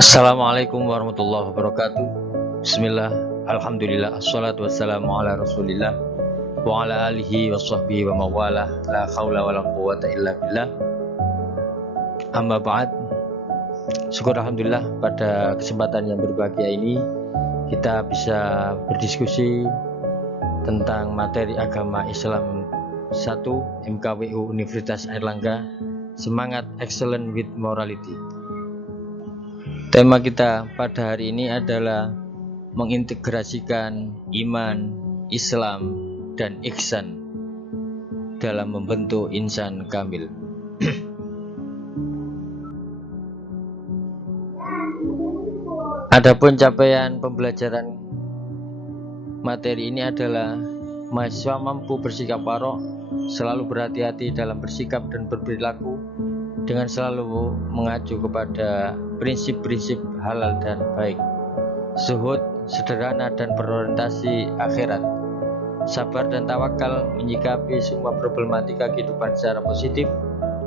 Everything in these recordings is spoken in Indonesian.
Assalamualaikum warahmatullahi wabarakatuh. Bismillah, alhamdulillah, assalatu wassalamu ala rasulillah wa ala alihi wa sahbihi wa mawalah, la khawla wa la quwata illa billah. Amma ba'd. Syukur alhamdulillah pada kesempatan yang berbahagia ini kita bisa berdiskusi tentang materi agama Islam 1 MKWU Universitas Airlangga, semangat excellent with morality. Tema kita pada hari ini adalah mengintegrasikan iman, Islam, dan ihsan dalam membentuk insan kamil. Adapun capaian pembelajaran materi ini adalah mahasiswa mampu bersikap warok, selalu berhati-hati dalam bersikap dan berperilaku dengan selalu mengacu kepada prinsip-prinsip halal dan baik, zuhud, sederhana dan berorientasi akhirat, sabar dan tawakal, menyikapi semua problematika kehidupan secara positif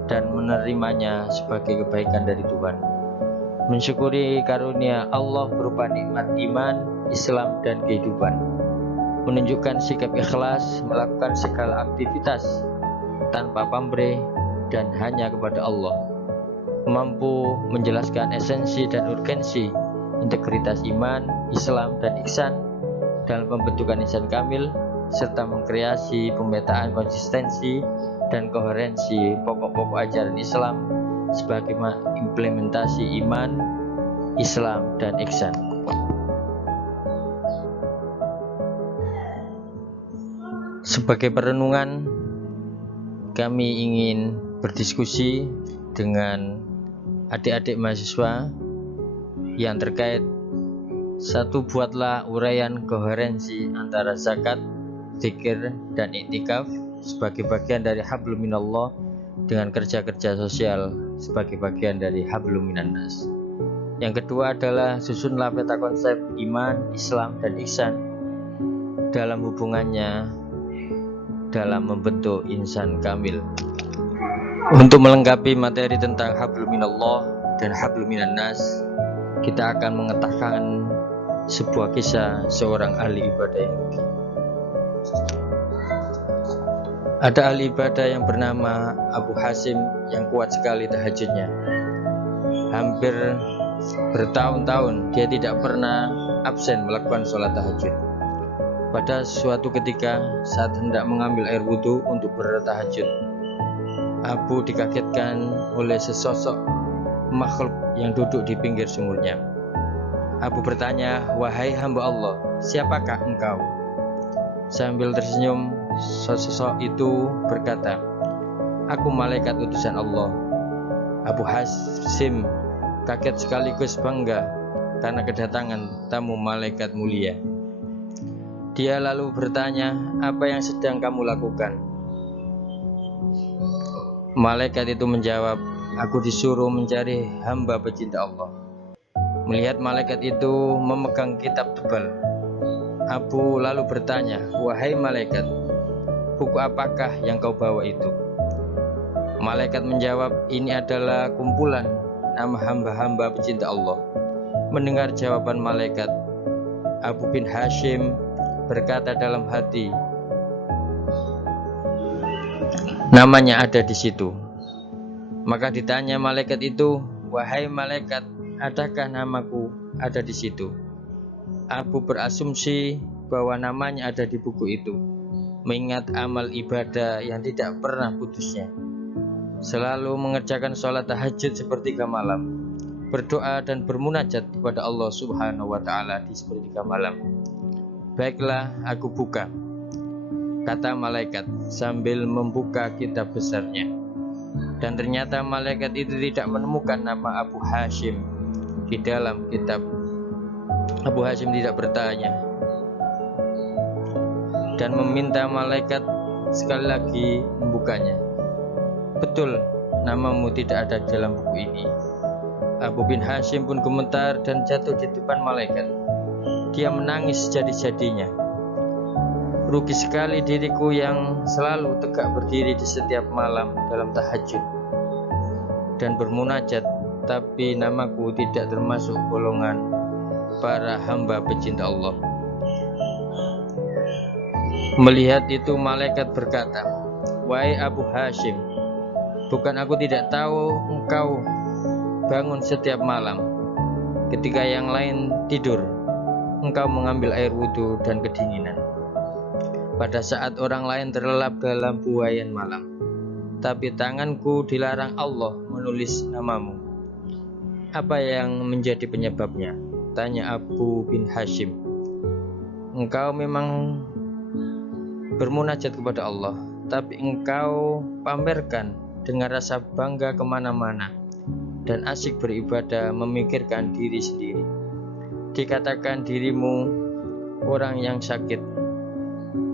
dan menerimanya sebagai kebaikan dari Tuhan, mensyukuri karunia Allah berupa nikmat iman, Islam dan kehidupan, menunjukkan sikap ikhlas melakukan segala aktivitas tanpa pamrih dan hanya kepada Allah, mampu menjelaskan esensi dan urgensi integritas iman, Islam, dan ihsan dalam pembentukan insan kamil, serta mengkreasi pemetaan konsistensi dan koherensi pokok-pokok ajaran Islam sebagai implementasi iman, Islam, dan ihsan. Sebagai perenungan, kami ingin berdiskusi dengan adik-adik mahasiswa yang terkait satu, buatlah uraian koherensi antara zakat, zikir, dan iktikaf sebagai bagian dari hablum minallah dengan kerja-kerja sosial sebagai bagian dari hablum minannas. Yang kedua adalah susunlah peta konsep iman, Islam, dan ihsan dalam hubungannya dalam membentuk insan kamil. Untuk melengkapi materi tentang hablum minallah dan hablum minannas, kita akan mengetahui sebuah kisah seorang ahli ibadah Yahudi. Ada ahli ibadah yang bernama Abu Hasim yang kuat sekali tahajudnya. Hampir bertahun-tahun dia tidak pernah absen melakukan sholat tahajud. Pada suatu ketika saat hendak mengambil air wudhu untuk bertahajud, Abu dikagetkan oleh sesosok makhluk yang duduk di pinggir sumurnya. Abu bertanya, "Wahai hamba Allah, siapakah engkau?" Sambil tersenyum, sesosok itu berkata, "Aku malaikat utusan Allah." Abu Hasim kaget sekaligus bangga karena kedatangan tamu malaikat mulia. Dia lalu bertanya, "Apa yang sedang kamu lakukan?" Malaikat itu menjawab, "Aku disuruh mencari hamba pecinta Allah." Melihat malaikat itu memegang kitab tebal, Abu lalu bertanya, "Wahai malaikat, buku apakah yang kau bawa itu?" Malaikat menjawab, "Ini adalah kumpulan nama hamba-hamba pecinta Allah." Mendengar jawaban malaikat, Abu bin Hashim berkata dalam hati, namanya ada di situ. Maka ditanya malaikat itu, "Wahai malaikat, adakah namaku ada di situ?" Abu berasumsi bahwa namanya ada di buku itu, mengingat amal ibadah yang tidak pernah putusnya, selalu mengerjakan sholat tahajud sepertiga malam, berdoa dan bermunajat kepada Allah Subhanahu wa Ta'ala di sepertiga malam. "Baiklah, aku buka," kata malaikat sambil membuka kitab besarnya. Dan ternyata malaikat itu tidak menemukan nama Abu Hashim di dalam kitab. Abu Hashim tidak bertanya dan meminta malaikat sekali lagi membukanya. "Betul, namamu tidak ada dalam buku ini." Abu bin Hashim pun gemetar dan jatuh di depan malaikat. Dia menangis jadi-jadinya. "Rugi sekali diriku yang selalu tegak berdiri di setiap malam dalam tahajud dan bermunajat tapi namaku tidak termasuk golongan para hamba pecinta Allah. Melihat itu malaikat berkata, "Wahai Abu Hashim, bukan aku tidak tahu engkau bangun setiap malam ketika yang lain tidur, engkau mengambil air wudhu dan kedinginan pada saat orang lain terlelap dalam buaian malam. Tapi tanganku dilarang Allah menulis namamu. Apa yang menjadi penyebabnya?" Tanya Abu bin Hashim. "Engkau memang bermunajat kepada Allah, tapi engkau pamerkan dengan rasa bangga kemana-mana dan asik beribadah memikirkan diri sendiri. Dikatakan dirimu orang yang sakit,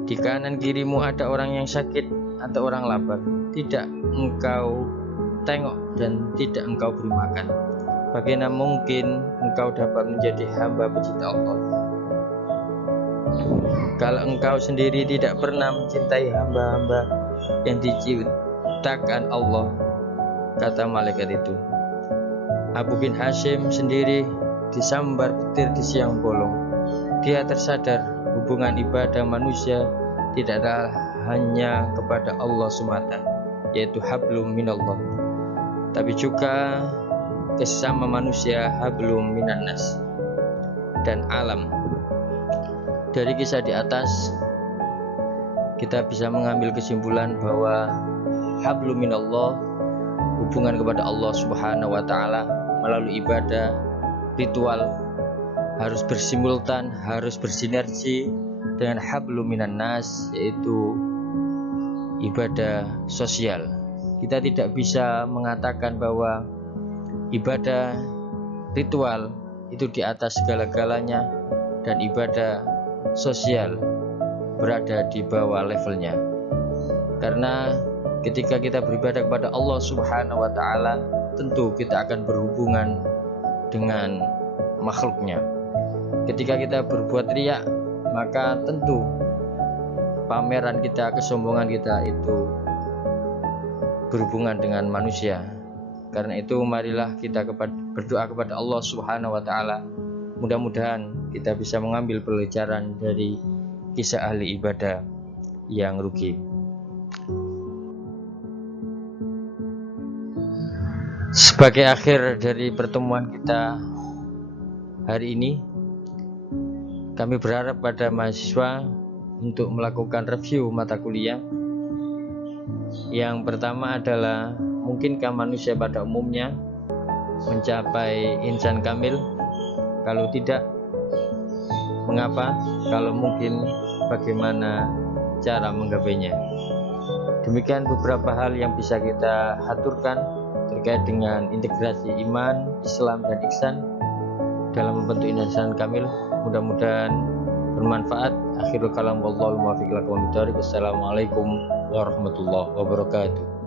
di kanan kirimu ada orang yang sakit atau orang lapar, tidak engkau tengok dan tidak engkau beri makan. Bagaimana mungkin engkau dapat menjadi hamba pecinta Allah kalau engkau sendiri tidak pernah mencintai hamba-hamba yang diciptakan Allah?" Kata malaikat itu. Abu bin Hashim sendiri disambar petir di siang bolong. Dia tersadar hubungan ibadah manusia tidak hanya kepada Allah semata, yaitu hablum minallah, tapi juga ke sesama manusia, hablum minannas, dan alam. Dari kisah di atas kita bisa mengambil kesimpulan bahwa hablum minallah, hubungan kepada Allah Subhanahu wa taala melalui ibadah, ritual, harus bersimultan, harus bersinergi dengan hablum minannas, yaitu ibadah sosial. Kita tidak bisa mengatakan bahwa ibadah ritual itu di atas segala-galanya dan ibadah sosial berada di bawah levelnya. Karena ketika kita beribadah kepada Allah Subhanahu wa taala, tentu kita akan berhubungan dengan makhluknya. Ketika kita berbuat riya, maka tentu pameran kita, kesombongan kita itu berhubungan dengan manusia. Karena itu marilah kita berdoa kepada Allah Subhanahu wa taala. Mudah-mudahan kita bisa mengambil pelajaran dari kisah ahli ibadah yang rugi. Sebagai akhir dari pertemuan kita hari ini, kami berharap pada mahasiswa untuk melakukan review mata kuliah. Yang pertama adalah, mungkinkah manusia pada umumnya mencapai insan kamil? Kalau tidak, mengapa? Kalau mungkin, bagaimana cara menggapainya? Demikian beberapa hal yang bisa kita aturkan terkait dengan integrasi iman, Islam, dan ihsan dalam membentuk insan kamil. Mudah-mudahan bermanfaat. Akhirul kalam, wallahul muwaffiq ila aqwamit thoriq. Wassalamualaikum warahmatullahi wabarakatuh.